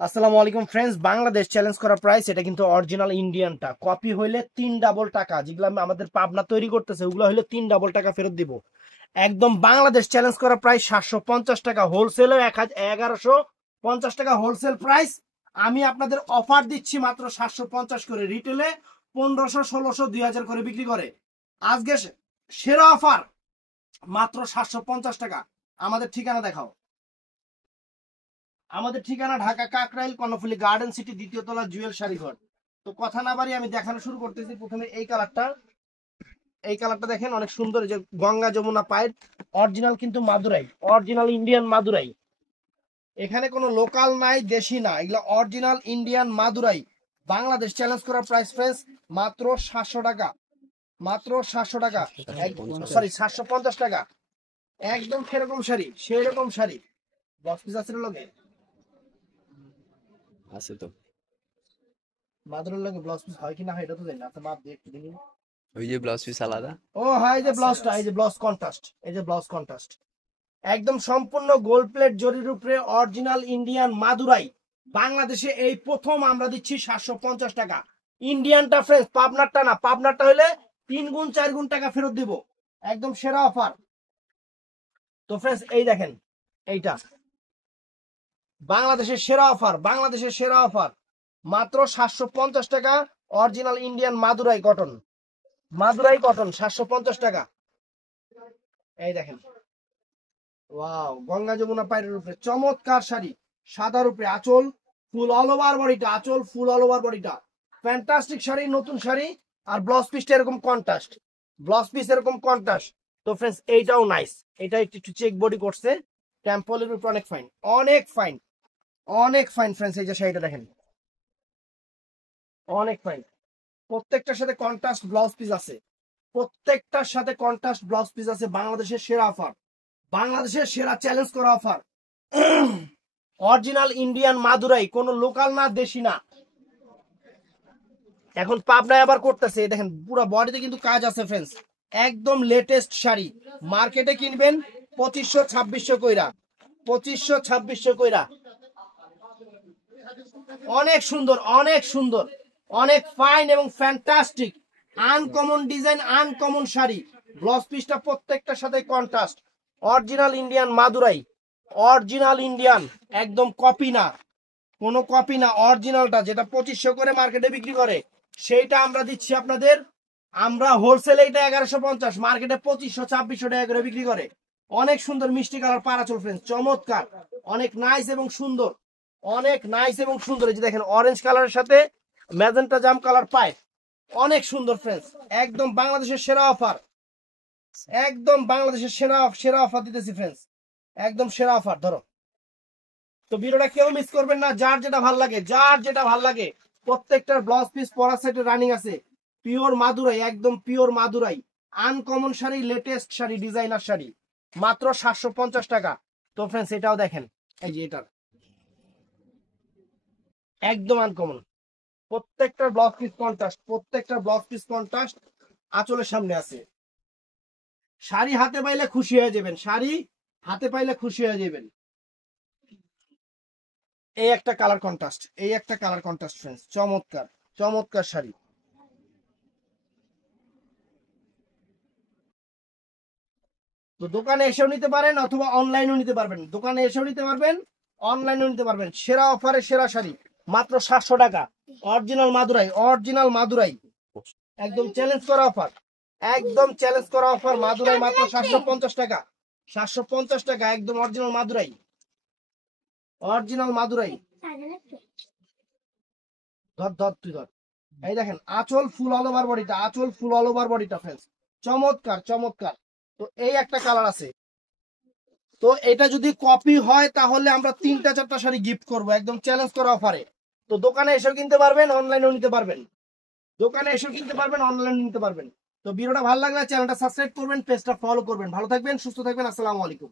আসসালামু আলাইকুম friends, Bangladesh challenge করা প্রাইস এটা কিন্তু অরিজিনাল ইন্ডিয়ানটা। কপি হইলে 3 ডাবল টাকা, যেগুলো আমাদের পাবনা তৈরি করতেছে ওগুলো হইলে 3 ডাবল টাকা ফেরত দিব। একদম বাংলাদেশ চ্যালেঞ্জ করা প্রাইস 750 টাকা, হোলসেলে 1150 টাকা হোলসেল প্রাইস। আমি আপনাদের অফার দিচ্ছি মাত্র 750 করে, রিটেলে 1500, 1600, 2000 করে বিক্রি করে। আজকে সেরা অফার মাত্র 750 টাকা। আমাদের ঠিকানা দেখাও। আমাদের ঠিকানা ঢাকা কাকরাইল কর্ণফুলী গার্ডেন সিটি, দ্বিতীয় তলা, জুয়েল শাড়িঘর। তো কথা না বাড়ি আমি দেখানো শুরু করতেছি। প্রথমে এই কালারটা দেখেন, অনেক সুন্দর। যে গঙ্গা যমুনা পাইপ, অরিজিনাল কিন্তু মাদুরাই, অরিজিনাল ইন্ডিয়ান মাদুরাই। এখানে কোনো লোকাল নাই, দেশি না, এগুলা original Indian Madurai. Bangladesh challenge করা প্রাইস ফ্রেন্ডস মাত্র 700 টাকা, মাত্র 700 টাকা। সরি 750 টাকা। একদম সেরকম শাড়ি, সেরকম শাড়ি। বক্স পিস আছে লগে, আছে তো। মাদুরের লগে ব্লাউজ পিস হয় কি না হয় এটা তো জানি না। আচ্ছা বাদ দিয়ে একটু দিন। ওই যে ব্লাউজ পিস আলাদা। ও হ্যাঁ, এই যে ব্লাউজটা, এই যে ব্লাউজ কন্ট্রাস্ট, এই যে ব্লাউজ কন্ট্রাস্ট একদম সম্পূর্ণ গোল্ড প্লেট জরির উপরে অরিজিনাল ইন্ডিয়ান মাদুরাই। বাংলাদেশে এই প্রথম আমরা দিচ্ছি 750 টাকা। ইন্ডিয়ানটা ফ্রেন্ডস, পাবনারটা না, পাবনারটা হলে 3 গুণ 4 গুণ টাকা ফেরত দিব। একদম সেরা অফার। তো ফ্রেন্ডস এই দেখেন, এইটা বাংলাদেশের সেরা অফার, বাংলাদেশের সেরা অফার মাত্র 750 টাকা। Original Indian Madurai cotton, Madurai cotton 750 টাকা। এই দেখেন, ওয়াও, গঙ্গা যমুনা পাইরের উপরে চমৎকার শাড়ি, সাদার উপরে আঁচল ফুল অল ওভার বডিটা, আঁচল ফুল অল ওভার বডিটা। ফ্যান্টাস্টিক শাড়ি, নতুন শাড়ি। আর ব্লাউজ পিসটা এরকম কন্ট্রাস্ট, ব্লাউজ পিস এরকম কন্ট্রাস্ট। তো ফ্রেন্ডস এইটাও নাইস, এটা একটু চেক বডি করছে, টেম্পলের উপর অনেক ফাইন, অনেক ফাইন, অনেক ফাইন ফ্রেন্ডস। এই যে শাড়িটা দেখেন, অনেক ফাইন। প্রত্যেকটার সাথে কন্ট্রাস্ট ব্লাউজ পিস আছে, প্রত্যেকটার সাথে কন্ট্রাস্ট ব্লাউজ পিস আছে। বাংলাদেশের সেরা অফার, বাংলাদেশের সেরা চ্যালেঞ্জ করা অফার। অরিজিনাল ইন্ডিয়ান মাদুরাই, কোনো লোকাল না, দেশি না। এখন পাবনায় আবার করতেছে, দেখেন পুরো বডিতে কিন্তু কাজ আছে ফ্রেন্ডস। একদম লেটেস্ট শাড়ি, মার্কেটে কিনবেন 2500, 2600 কইরা, 2500, 2600 কইরা। অনেক সুন্দর, অনেক সুন্দর, অনেক ফাইন এবং fantastic. Uncommon design, uncommon sari. Blouse পিসটা প্রত্যেকটার সাথে contrast. Original Indian Madurai, original Indian, একদম কপি না, কোনো কপি না। অরিজিনালটা যেটা 2500 করে মার্কেটে বিক্রি করে, সেইটা আমরা দিচ্ছি আপনাদের। আমরা হোলসেলে এটা 1150, মার্কেটে 2500, 2600 টাকা করে বিক্রি করে। অনেক সুন্দর মিষ্টি কালার পারাচল ফ্রেন্ডস, চমৎকার, অনেক নাইস এবং সুন্দর, অনেক নাইস এবং সুন্দর। এই যে দেখেন, অরেঞ্জ কালারের সাথে ম্যাজেন্টা জাম কালার পায়, অনেক সুন্দর ফ্রেন্ডস। একদম বাংলাদেশের সেরা অফার, একদম বাংলাদেশের সেরা সেরা অফার দিতেছি ফ্রেন্ডস, একদম সেরা অফার। ধরো, তো ভিডিওটা কেউ মিস করবেন না। যার যেটা ভাল লাগে, যার যেটা ভাল লাগে, প্রত্যেকটার ব্লাউজ পিস পরা সেটে রানিং আছে। পিওর মাদুরাই, একদম pure Madurai, uncommon sari, latest sari, designer sari, মাত্র 750 টাকা। তো ফ্রেন্ডস এটাও দেখেন, এই যে এটার একদম আনকমন, প্রত্যেকটার ব্লাউজ পিস কন্ট্রাস্ট, প্রত্যেকটার ব্লাউজ পিস কন্ট্রাস্ট। আঁচলের সামনে আছে। শাড়ি হাতে পাইলে খুশি হয়ে যাবেন, শাড়ি হাতে পাইলে খুশি হয়ে যাবেন। এই একটা কালার কন্ট্রাস্ট, এই একটা কালার কন্ট্রাস্ট ফ্রেন্ডস, চমৎকার, চমৎকার শাড়ি। তো দোকানে এসেও নিতে পারেন অথবা অনলাইনেও নিতে পারবেন, দোকানে এসেও নিতে পারবেন, অনলাইনেও নিতে পারবেন। সেরা অফারে সেরা শাড়ি মাত্র 700 টাকা। অরিজিনাল মাদুরাই, অরিজিনাল মাদুরাই, একদম চ্যালেঞ্জ করা অফার, একদম চ্যালেঞ্জ করা অফার। মাদুরাই মাত্র 750 টাকা, 750 টাকা, একদম অরিজিনাল মাদুরাই, অরিজিনাল মাদুরাই। ধর ধর তুই ধর। এই দেখেন, আঁচল ফুল অল ওভার বডিটা, আঁচল ফুল অল ওভার বডিটা ফ্রেন্ডস, চমৎকার, চমৎকার। তো এই একটা কালার আছে। তো এটা যদি কপি হয় তাহলে আমরা 3টা 4টা শাড়ি গিফট করবো, একদম চ্যালেঞ্জ করা অফারে। তো দোকানে এসেও কিনতে পারবেন, অনলাইনেও নিতে পারবেন, দোকানে এসেও কিনতে পারবেন, অনলাইনে নিতে পারবেন। তো ভিডিওটা ভালো লাগলে চ্যানেলটা সাবস্ক্রাইব করবেন, পেজটা ফলো করবেন। ভালো থাকবেন, সুস্থ থাকবেন, আসসালামু আলাইকুম।